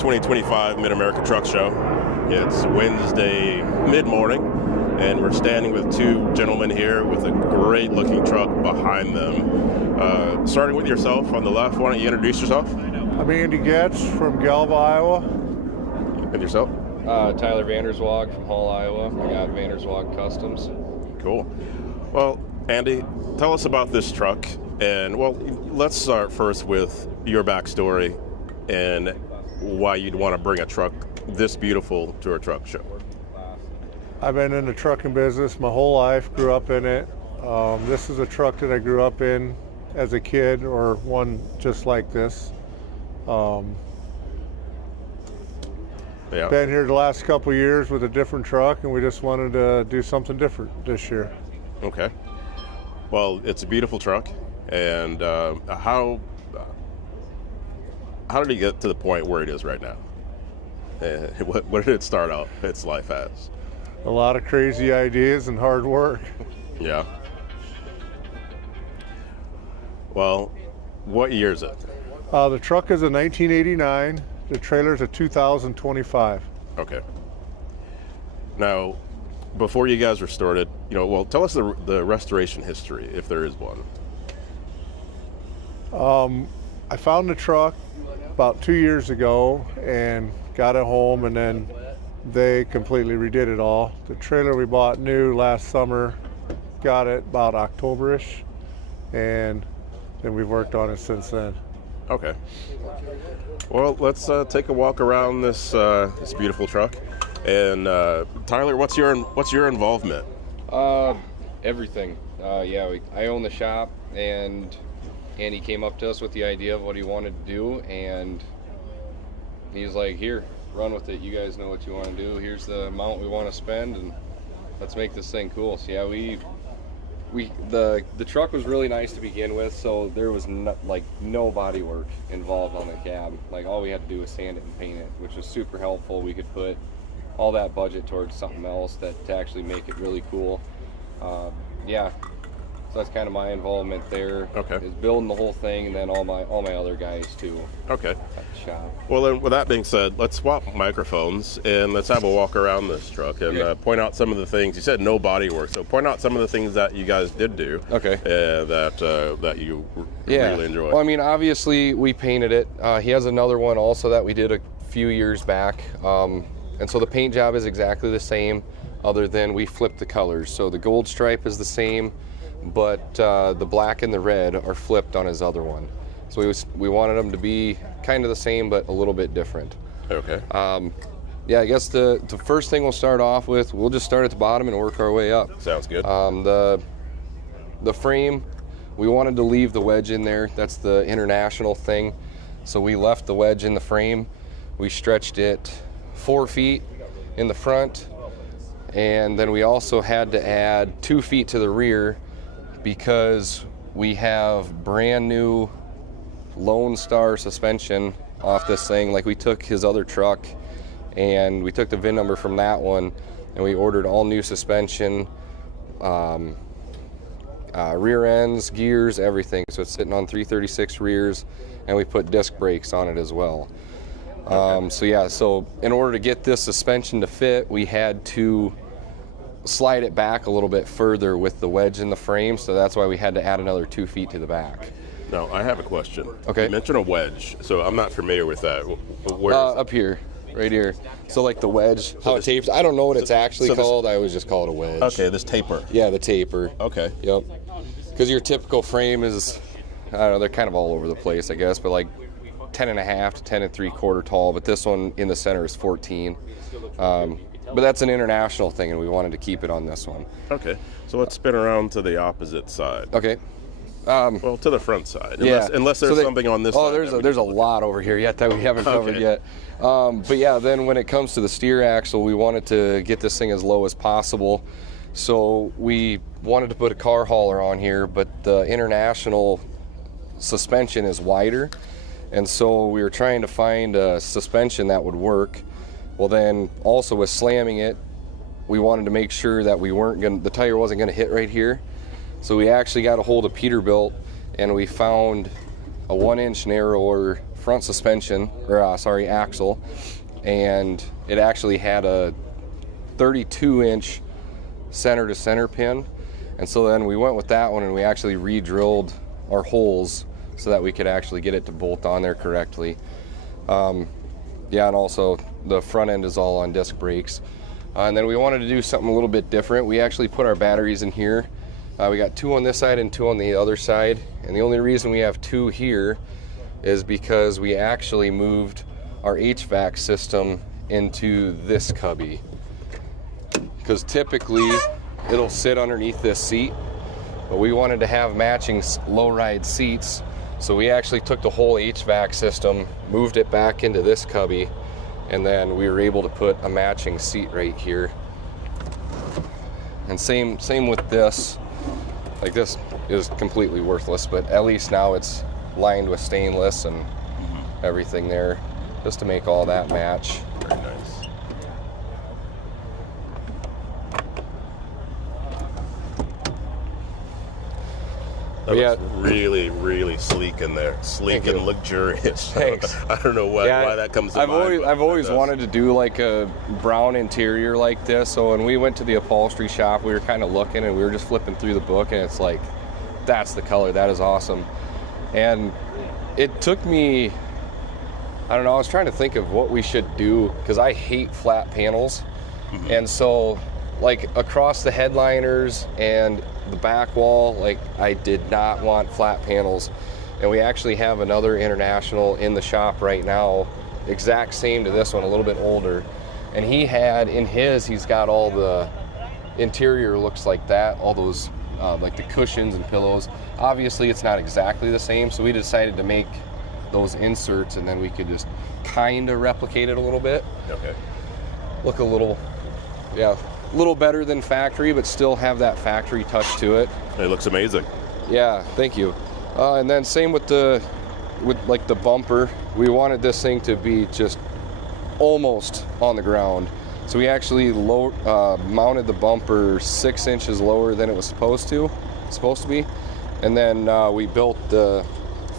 2025 Mid-America Truck Show. It's Wednesday mid-morning, and we're standing with two gentlemen here with a great-looking truck behind them. Starting with yourself on the left, why don't you introduce yourself? I'm Andy Goettsch from Galva, Iowa. And yourself? Tyler Vanderswag from Hall, Iowa. I got Vanderswag Customs. Cool. Well, Andy, tell us about this truck. And, well, let's start first with your backstory and why you'd want to bring a truck this beautiful to a truck show. I've been in the trucking business my whole life, grew up in it. This is a truck that I grew up in as a kid, or one just like this. Been here the last couple years with a different truck, and we just wanted to do something different this year. Okay. Well, it's a beautiful truck. And how did it get to the point where it is right now? What did it start out its life as? A lot of crazy ideas and hard work. Yeah. Well, what year is it? The truck is a 1989. The trailer's a 2025. Okay. Now, before you guys were started, well, tell us the restoration history, if there is one. I found the truck about 2 years ago and got it home, and then they completely redid it all. The trailer we bought new last summer, got it about October-ish, and then we've worked on it since then. Okay. Well, let's take a walk around this beautiful truck. And Tyler, what's your involvement? Everything. I own the shop, and Andy came up to us with the idea of what he wanted to do, and he's like, here, run with it. You guys know what you want to do. Here's the amount we want to spend, and let's make this thing cool. So yeah, the truck was really nice to begin with, so there was no body work involved on the cab. Like, all we had to do was sand it and paint it, which was super helpful. We could put all that budget towards something else to actually make it really cool. So that's kind of my involvement there. Okay. Is building the whole thing, and then all my other guys too. Okay. At the shop. Well, then, with that being said, let's swap microphones and let's have a walk around this truck and point out some of the things. You said no body work, so point out some of the things that you guys did do. Okay. That you really enjoyed. Well, I mean, obviously we painted it. He has another one also that we did a few years back, and so the paint job is exactly the same, other than we flipped the colors. So the gold stripe is the same, but the black and the red are flipped on his other one. So we wanted them to be kind of the same, but a little bit different. Okay. I guess the first thing we'll start off with, we'll just start at the bottom and work our way up. Sounds good. The frame, we wanted to leave the wedge in there. That's the international thing. So we left the wedge in the frame. We stretched it 4 feet in the front, and then we also had to add 2 feet to the rear, because we have brand new Lone Star suspension off this thing. Like, we took his other truck and we took the VIN number from that one, and we ordered all new suspension, rear ends, gears, everything. So it's sitting on 336 rears, and we put disc brakes on it as well. So in order to get this suspension to fit, we had to slide it back a little bit further with the wedge in the frame, so that's why we had to add another 2 feet to the back. Now, I have a question. Okay. You mentioned a wedge, so I'm not familiar with that. Where is up here, right here. So like the wedge, how it tapers. I don't know what it's actually called. I always just call it a wedge. Okay, this taper. Yeah, the taper. Okay. Yep. Because your typical frame is, I don't know, they're kind of all over the place, I guess, but like 10.5 to 10 3/4 tall, but this one in the center is 14. But that's an international thing, and we wanted to keep it on this one. Okay, so let's spin around to the opposite side. Okay. Well, to the front side, unless there's something on this side. Oh, there's a lot over here yet that we haven't covered yet. But yeah, then when it comes to the steer axle, we wanted to get this thing as low as possible. So we wanted to put a car hauler on here, but the international suspension is wider. And so we were trying to find a suspension that would work. Well, then also with slamming it, we wanted to make sure that the tire wasn't gonna hit right here. So we actually got a hold of Peterbilt, and we found a 1-inch narrower front front suspension, or sorry, axle, and it actually had a 32-inch center-to-center pin. And so then we went with that one, and we actually re-drilled our holes so that we could actually get it to bolt on there correctly. Yeah, and also the front end is all on disc brakes. And then we wanted to do something a little bit different. We actually put our batteries in here. We got 2 on this side and 2 on the other side. And the only reason we have 2 here is because we actually moved our HVAC system into this cubby. Because typically it'll sit underneath this seat, but we wanted to have matching low-ride seats. So we actually took the whole HVAC system, moved it back into this cubby, and then we were able to put a matching seat right here. And same with this. Like, this is completely worthless, but at least now it's lined with stainless and everything there, just to make all that match. Very nice. That looks really, really sleek in there. Sleek and luxurious. Thanks. I don't know why that comes to mind. I've always wanted to do like a brown interior like this. So when we went to the upholstery shop, we were kind of looking, and we were just flipping through the book, and it's like, that's the color. That is awesome. And it took me, I don't know, I was trying to think of what we should do, because I hate flat panels. And so, like, across the headliners and the back wall, like, I did not want flat panels. And we actually have another International in the shop right now, exact same to this one, a little bit older. And he had, in his, he's got all the interior looks like that, all those, like the cushions and pillows. Obviously, it's not exactly the same, so we decided to make those inserts, and then we could just kind of replicate it a little bit. Okay. Look a little, yeah, a little better than factory, but still have that factory touch to it. It looks amazing. Yeah, thank you. And then same with like the bumper. We wanted this thing to be just almost on the ground. So we actually mounted the bumper 6 inches lower than it was supposed to be. And then we built the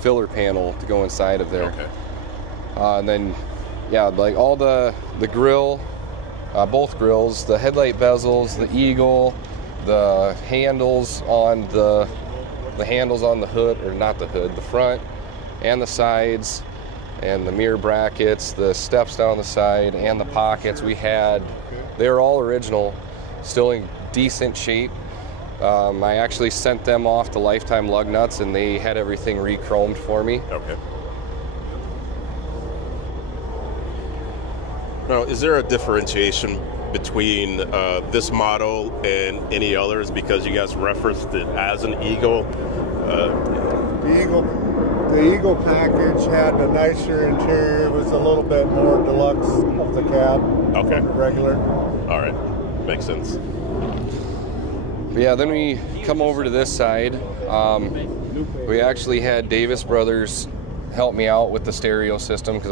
filler panel to go inside of there. Okay. And then, yeah, like all the grill, both grills, the headlight bezels, the eagle, the handles on the hood, or not the hood, the front and the sides, and the mirror brackets, the steps down the side, and the pockets we had. They were all original, still in decent shape. I actually sent them off to Lifetime Lug Nuts, and they had everything re-chromed for me. Okay. Now, is there a differentiation between this model and any others, because you guys referenced it as an Eagle? The Eagle package had a nicer interior. It was a little bit more deluxe of the cab. Okay. Than the regular. All right. Makes sense. Yeah, then we come over to this side. We actually had Davis Brothers help me out with the stereo system, because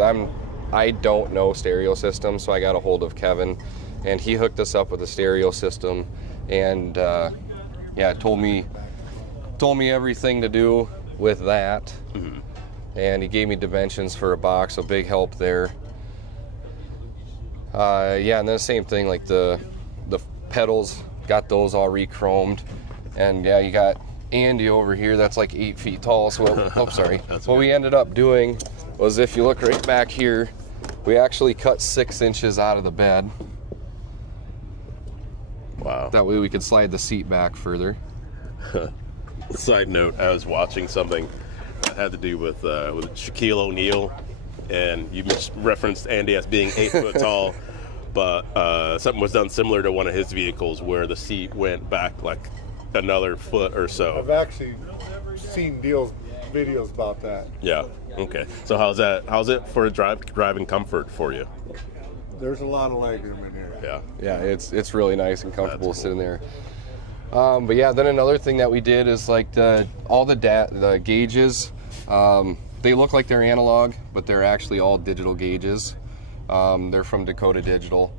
I don't know stereo systems, so I got a hold of Kevin, and he hooked us up with a stereo system, and yeah, told me everything to do with that. And he gave me dimensions for a box, so big help there. Yeah, and then the same thing, like the pedals, got those all re-chromed. And yeah, you got Andy over here that's like 8 feet tall. So what we ended up doing was, if you look right back here, we actually cut 6 inches out of the bed. Wow. That way we could slide the seat back further. Side note, I was watching something that had to do with Shaquille O'Neal, and you referenced Andy as being 8 foot tall, but something was done similar to one of his vehicles where the seat went back like another foot or so. I've actually seen videos about that. Yeah. Okay. So how's it for driving comfort for you? There's a lot of legroom in here. Yeah. Yeah, it's really nice and comfortable That's cool. sitting there. But yeah, then another thing that we did is, like, all the gauges. They look like they're analog, but they're actually all digital gauges. They're from Dakota Digital,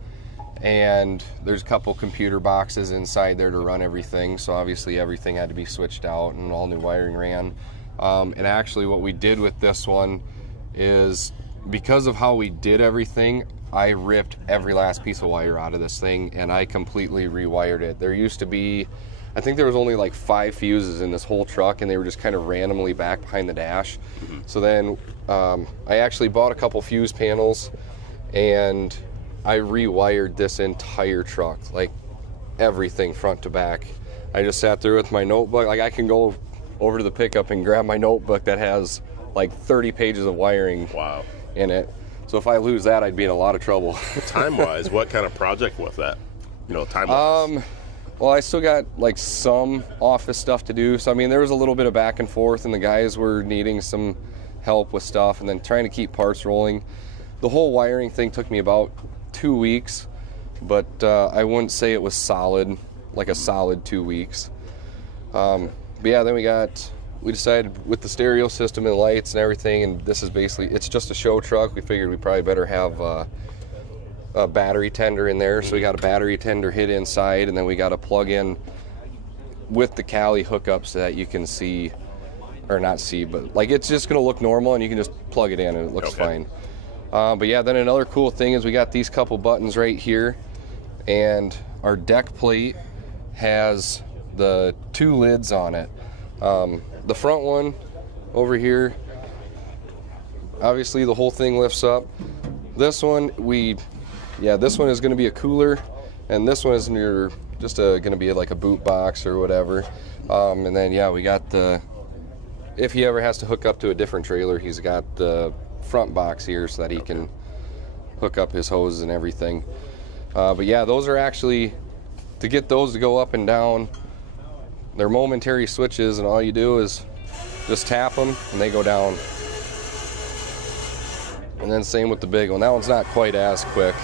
and there's a couple computer boxes inside there to run everything. So obviously everything had to be switched out, and all new wiring ran. And actually, what we did with this one is because of how we did everything, I ripped every last piece of wire out of this thing and I completely rewired it. There used to be, I think there was only like 5 fuses in this whole truck, and they were just kind of randomly back behind the dash. So then I actually bought a couple fuse panels and I rewired this entire truck, like everything front to back. I just sat there with my notebook. Like, I can go over to the pickup and grab my notebook that has like 30 pages of wiring in it. So if I lose that, I'd be in a lot of trouble. Time-wise, what kind of project was that? You know, time-wise. Well, I still got like some office stuff to do. So I mean, there was a little bit of back and forth, and the guys were needing some help with stuff, and then trying to keep parts rolling. The whole wiring thing took me about 2 weeks, but I wouldn't say it was solid, like a solid 2 weeks. But yeah, then we decided with the stereo system and lights and everything, and this is basically, it's just a show truck. We figured we probably better have a battery tender in there. So we got a battery tender hid inside, and then we got a plug in with the Cali hookup so that you can see, or not see, but like it's just gonna look normal and you can just plug it in and it looks fine. But yeah, then another cool thing is we got these couple buttons right here, and our deck plate has the 2 lids on it. The front one over here, obviously the whole thing lifts up. This one, this one is going to be a cooler, and this one is just going to be like a boot box or whatever. And then yeah, we got if he ever has to hook up to a different trailer, he's got the front box here so that he can hook up his hoses and everything. But yeah, those are actually, to get those to go up and down, they're momentary switches, and all you do is just tap them and they go down. And then same with the big one. That one's not quite as quick.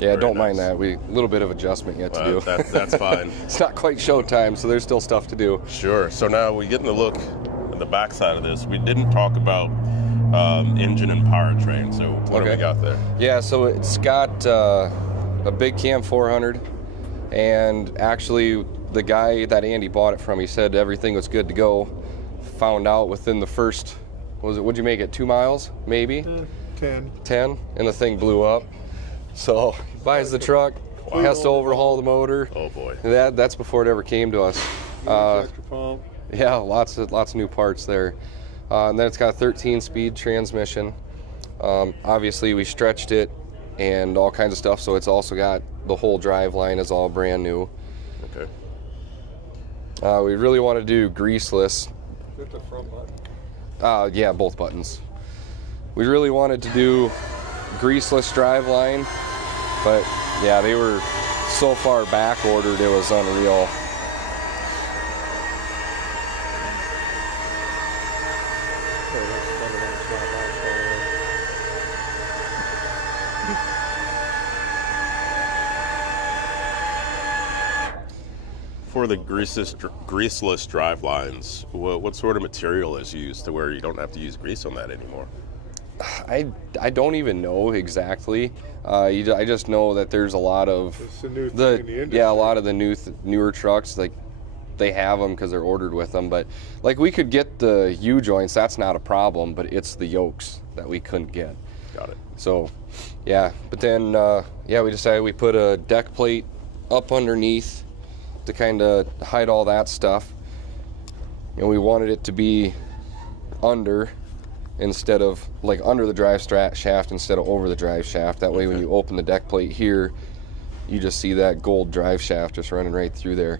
Yeah, don't mind that. A little bit of adjustment yet to do. That's fine. It's not quite showtime, so there's still stuff to do. Sure. So now we get to look at the back side of this. We didn't talk about engine and powertrain. So what do we got there? Yeah, so it's got a big cam 400, and actually the guy that Andy bought it from, he said everything was good to go. Found out within the first, what'd you make it, 2 miles, maybe? 10. 10, and the thing blew up. So buys the truck, has to overhaul the motor. Oh boy. That's before it ever came to us. Pump. Yeah, lots of new parts there. And then it's got a 13-speed transmission. Obviously we stretched it and all kinds of stuff, so it's also got the whole drive line is all brand new. Okay. We really want to do greaseless. Hit the front button. Yeah, both buttons. We really wanted to do greaseless drive line, but yeah, they were so far back ordered it was unreal. For the greaseless drive lines, what sort of material is used to where you don't have to use grease on that anymore? I don't even know exactly. I just know that there's a lot of It's a new thing in the industry. a lot of the newer trucks, like they have them because they're ordered with them. But like we could get the U joints, that's not a problem. But it's the yokes that we couldn't get. Got it. So yeah, but then we decided we put a deck plate up underneath to kind of hide all that stuff, and we wanted it to be under. Instead of like under the drive shaft instead of over the drive shaft. That way when you open the deck plate here, you just see that gold drive shaft just running right through there.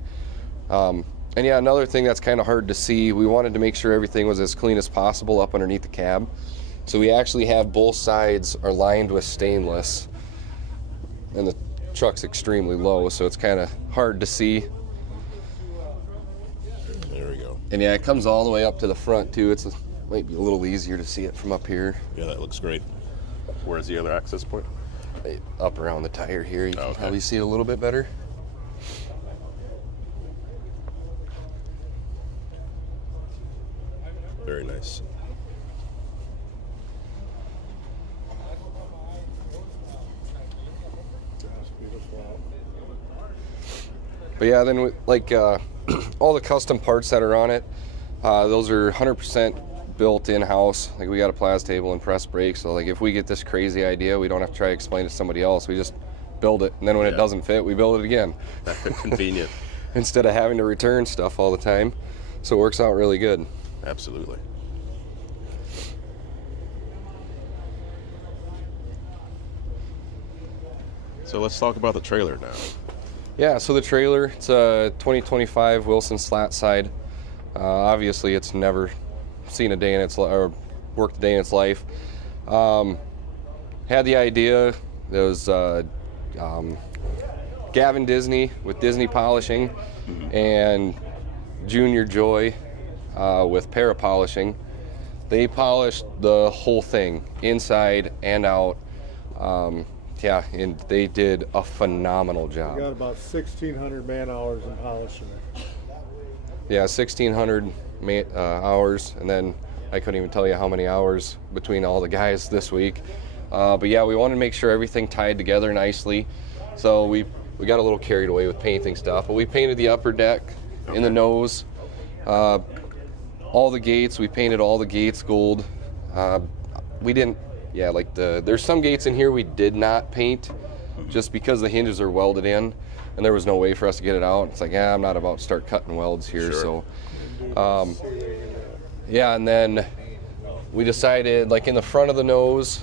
And yeah, another thing that's kind of hard to see, we wanted to make sure everything was as clean as possible up underneath the cab. So we actually have both sides are lined with stainless, and the truck's extremely low, so it's kind of hard to see. There we go. And yeah, it comes all the way up to the front too. Might be a little easier to see it from up here. Yeah, that looks great. Where's the other access point? Up around the tire here, you can probably see it a little bit better. Very nice. That's beautiful. But yeah, then like all the custom parts that are on it, those are 100% built in-house. Like we got a plas table and press brakes, so like if we get this crazy idea, we don't have to try to explain it to somebody else. We just build it, and then when it doesn't fit, we build it again. Convenient. Instead of having to return stuff all the time. So it works out really good. Absolutely. So let's talk about the trailer now. Yeah, so the trailer, it's a 2025 Wilson slat side. Obviously, it's never seen a day in its or worked a day in its life. Had the idea. There was Gavin Disney with Disney Polishing and Junior Joy with Para Polishing. They polished the whole thing, inside and out. Yeah, and they did a phenomenal job. We got about 1,600 man hours in polishing it. Yeah, 1,600 hours, and then I couldn't even tell you how many hours between all the guys this week. But yeah, we wanted to make sure everything tied together nicely. So we got a little carried away with painting stuff, but we painted the upper deck in the nose. All the gates, we painted all the gates gold. We didn't, yeah, like there's some gates in here we did not paint just because the hinges are welded in and there was no way for us to get it out. It's like, yeah, I'm not about to start cutting welds here. Sure. So, yeah, and then we decided, like in the front of the nose,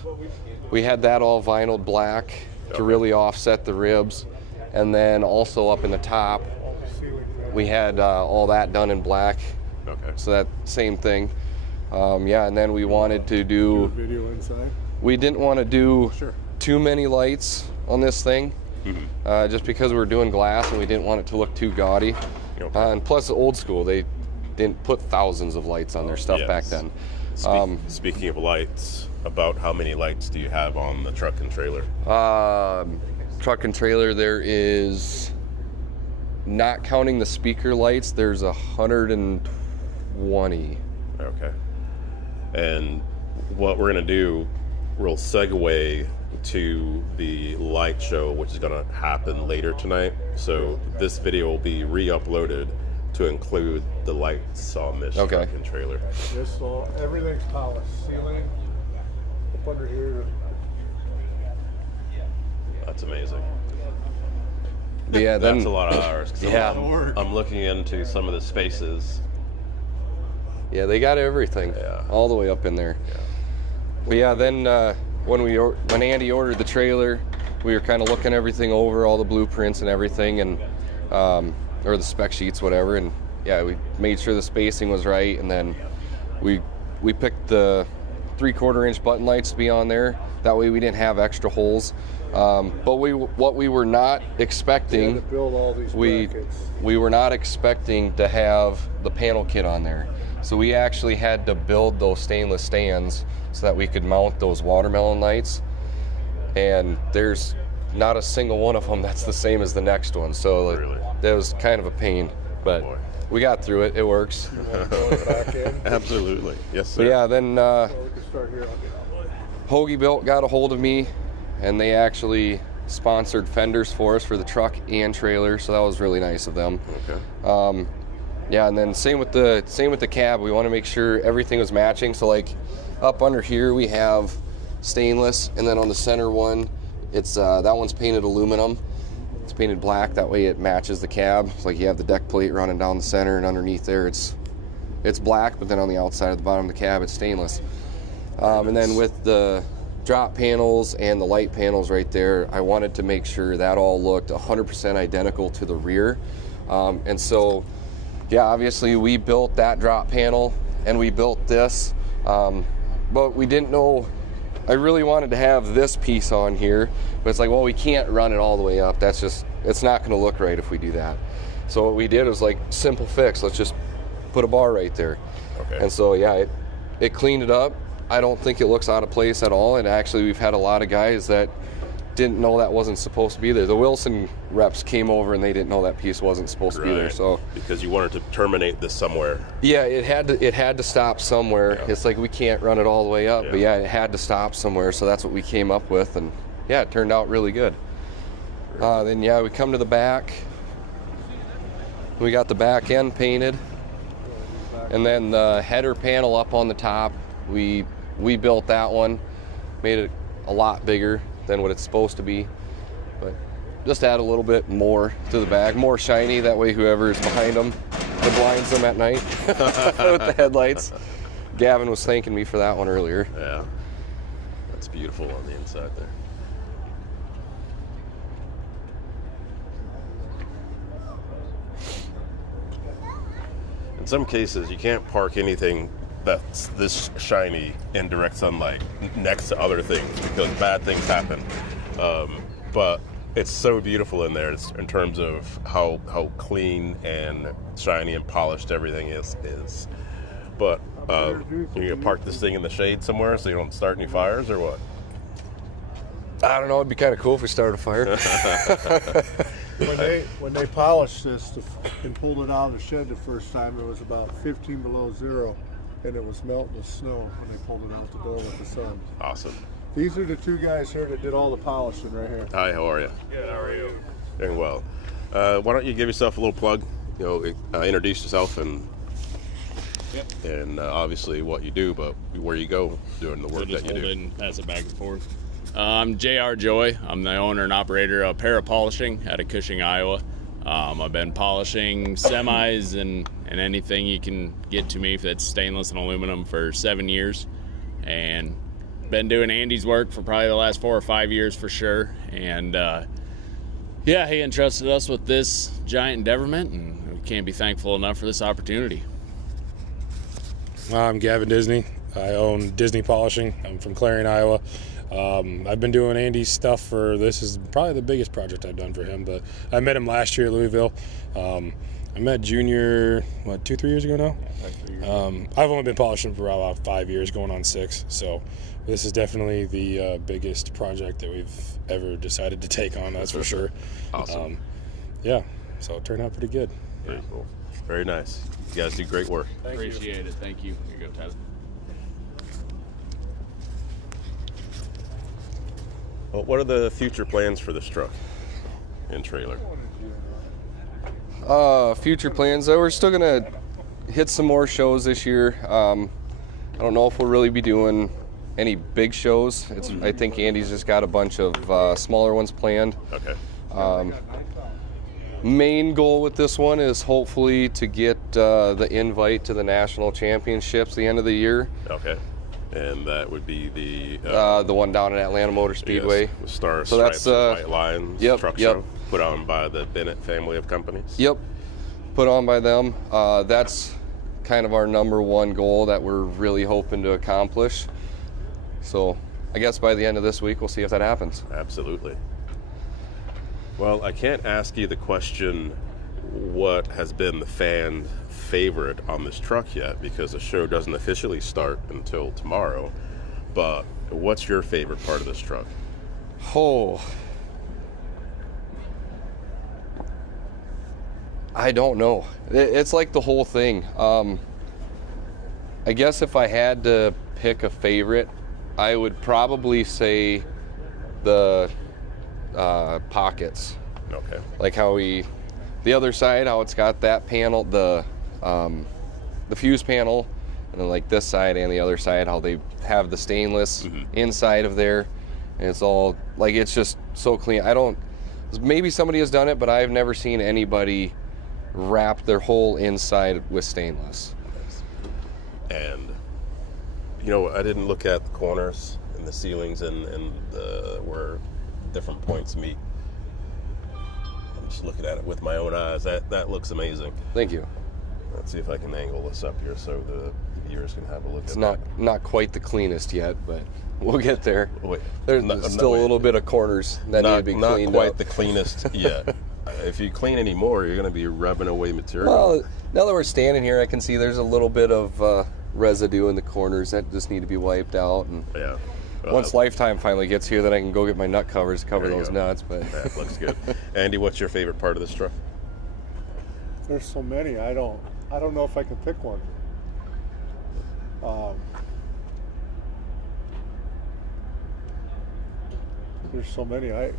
we had that all vinyled black to really offset the ribs. And then also up in the top, we had all that done in black. Okay. So that same thing. Yeah, and then we wanted to do Video inside. we didn't want to do Sure. too many lights on this thing, just because we were doing glass and we didn't want it to look too gaudy. Okay. And plus, old school, they didn't put thousands of lights on their stuff back Yes. then. Speaking of lights, about how many lights do you have on the truck and trailer? Truck and trailer, there is, not counting the speaker lights, there's 120. Okay. And what we're going to do, we'll segue to the light show, which is going to happen later tonight. So this video will be re-uploaded to include the lights on this Okay. truck and trailer. This all, everything's polished. Ceiling up under here. That's amazing. But yeah, then That's a lot of hours. 'Cause Yeah. I'm looking into some of the spaces. yeah, they got everything all the way up in there. But yeah, then when Andy ordered the trailer, we were kind of looking everything over, all the blueprints and everything, and or the spec sheets, whatever. And yeah, we made sure the spacing was right, and then we picked the 3/4 inch button lights to be on there. That way we didn't have extra holes. But what we were not expecting, To build all these brackets. we were not expecting to have the panel kit on there. So we actually had to build those stainless stands so that we could mount those watermelon lights. And there's not a single one of them that's the same as the next one. So Really? that was kind of a pain, but boy. we got through it. It works. Throw it back in. Absolutely. Yes, sir. But yeah, then So we can start here. Hoagie Built got a hold of me, and they actually sponsored fenders for us for the truck and trailer, so that was really nice of them. Okay. Yeah, and then same with the cab. We want to make sure everything was matching. So like up under here we have stainless, and then on the center one, it's that one's painted aluminum. It's painted black. That way it matches the cab. It's like you have the deck plate running down the center, and underneath there it's black, but then on the outside of the bottom of the cab it's stainless. And then with the drop panels and the light panels right there, I wanted to make sure that all looked 100% identical to the rear. And so, yeah, obviously we built that drop panel and we built this, but we didn't know, I really wanted to have this piece on here, but it's like, well, we can't run it all the way up. That's just, it's not gonna look right if we do that. So what we did was like, simple fix, let's just put a bar right there. Okay. And so, yeah, it cleaned it up. I don't think it looks out of place at all, and actually we've had a lot of guys that didn't know that wasn't supposed to be there. The Wilson reps came over and they didn't know that piece wasn't supposed to be there. So because you wanted to terminate this somewhere. Yeah, it had to stop somewhere. Yeah. It's like we can't run it all the way up, but yeah, it had to stop somewhere. So that's what we came up with, and yeah, it turned out really good. Then yeah, we come to the back. We got the back end painted, and then the header panel up on the top. We built that one, made it a lot bigger than what it's supposed to be, but just add a little bit more to the bag, more shiny, that way whoever's behind them, it blinds them at night with the headlights. Gavin was thanking me for that one earlier. Yeah, that's beautiful on the inside there. In some cases, you can't park anything that's this shiny in direct sunlight next to other things because bad things happen. But it's so beautiful in there in terms of how clean and shiny and polished everything is. But you gonna park this thing in the shade somewhere so you don't start any fires or what? I don't know. It'd be kind of cool if we started a fire. When they polished this and pulled it out of the shed the first time, it was about 15 below zero. And it was melting the snow when they pulled it out the door with the sun. Awesome. These are the two guys here that did all the polishing right here. Hi, how are you? Good, how are you? Doing well. Why don't you give yourself a little plug? Introduce yourself and obviously what you do, but where you go doing the work that you do. And pass it back and forth. I'm J.R. Joy. I'm the owner and operator of Para Polishing out of Cushing, Iowa. I've been polishing semis and anything you can get to me if it's stainless and aluminum for 7 years, and been doing Andy's work for probably the last 4 or 5 years for sure. And yeah, he entrusted us with this giant endeavorment, and we can't be thankful enough for this opportunity. I'm Gavin Disney. I own Disney Polishing. I'm from Clarion, Iowa. I've been doing Andy's stuff this is probably the biggest project I've done for him, but I met him last year at Louisville. I met Junior, 2-3 years ago now? I've only been polishing for about 5 years, going on 6, so this is definitely the biggest project that we've ever decided to take on, that's for sure. Awesome. Yeah, so it turned out pretty good. Very cool. Very nice. You guys do great work. Appreciate it. Thank you. Here you go, Tyler. Well, what are the future plans for this truck and trailer? Future plans, we're still gonna hit some more shows this year. I don't know if we'll really be doing any big shows. I think Andy's just got a bunch of smaller ones planned. Okay. Main goal with this one is hopefully to get the invite to the national championships at the end of the year. Okay. And that would be the one down at Atlanta Motor Speedway. Yes, the Star So Stripes that's and White Lions truck yep. show, put on by the Bennett family of companies. Yep, put on by them. That's kind of our number one goal that we're really hoping to accomplish. So I guess by the end of this week, we'll see if that happens. Absolutely. Well, I can't ask you the question, what has been the fan favorite on this truck yet, because the show doesn't officially start until tomorrow. But what's your favorite part of this truck? Oh, I don't know. It's like the whole thing. I guess if I had to pick a favorite, I would probably say the pockets. Okay. Like how the other side, how it's got that panel, the fuse panel, and then like this side and the other side, how they have the stainless inside of there, and it's all like, it's just so clean. Maybe somebody has done it, but I've never seen anybody wrap their whole inside with stainless. And I didn't look at the corners and the ceilings and where different points meet. I'm just looking at it with my own eyes. That looks amazing. Thank you. Let's see if I can angle this up here so the viewers can have a look. It's not quite the cleanest yet, but we'll get there. Wait, There's still a little bit of corners that need to be cleaned up. Not quite the cleanest yet. If you clean any more, you're going to be rubbing away material. Well, now that we're standing here, I can see there's a little bit of residue in the corners that just need to be wiped out. And yeah. Once Lifetime finally gets here, then I can go get my nut covers to cover those go. nuts. But That looks good. Andy, what's your favorite part of this truck? There's so many. I don't know if I can pick one. There's so many. I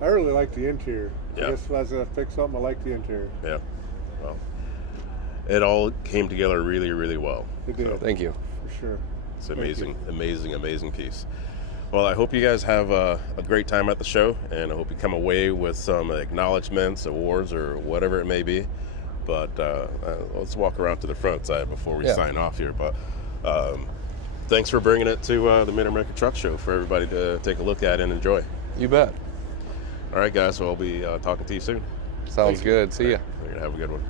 really like the interior. Yeah. I guess if I was gonna pick something, I like the interior. Yeah. Well, it all came together really, really well. It did. thank you. For sure. It's amazing, amazing piece. Well, I hope you guys have a great time at the show, and I hope you come away with some acknowledgments, awards, or whatever it may be. But let's walk around to the front side before we sign off here. But thanks for bringing it to the Mid-America Truck Show for everybody to take a look at and enjoy. You bet. All right, guys, so I'll be talking to you soon. Sounds good. See ya. You're going to have a good one.